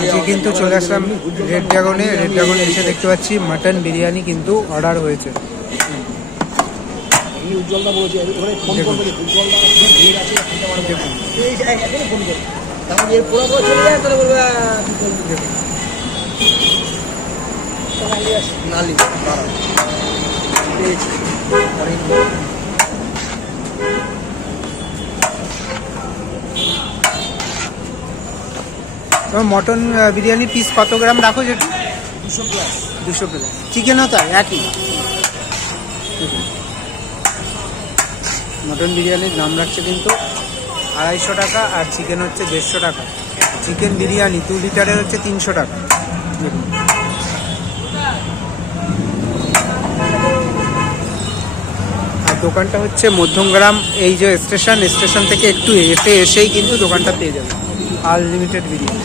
আজকে কিন্তু চলে আসলাম রেড ড্রাগনে এসে দেখতে পাচ্ছি মাটন বিরিয়ানি কিন্তু অর্ডার হয়েছে। উজ্জ্বলদা বলেছে ওখানে ফোন করবে, উজ্জ্বলদা ভিড় আছে এই এখনই ফোন করবে, তাহলে এর পুরো চলে যায় তাহলে বলবে নালি দাঁড়া পেয়েছি। মটন বিরিয়ানি পিস কত গ্রাম রাখো যেটা? 200 প্লাস। চিকেনও তাই একই? মটন বিরিয়ানির দাম রাখছে কিন্তু 250 টাকা আর চিকেন হচ্ছে 150 টাকা। চিকেন বিরিয়ানি 2 লিটারের হচ্ছে 300 টাকা। আর দোকানটা হচ্ছে মধ্যমগ্রাম, এই যে স্টেশন থেকে একটু এসেই কিন্তু দোকানটা পেয়ে যাবে। আনলিমিটেড বিরিয়ানি।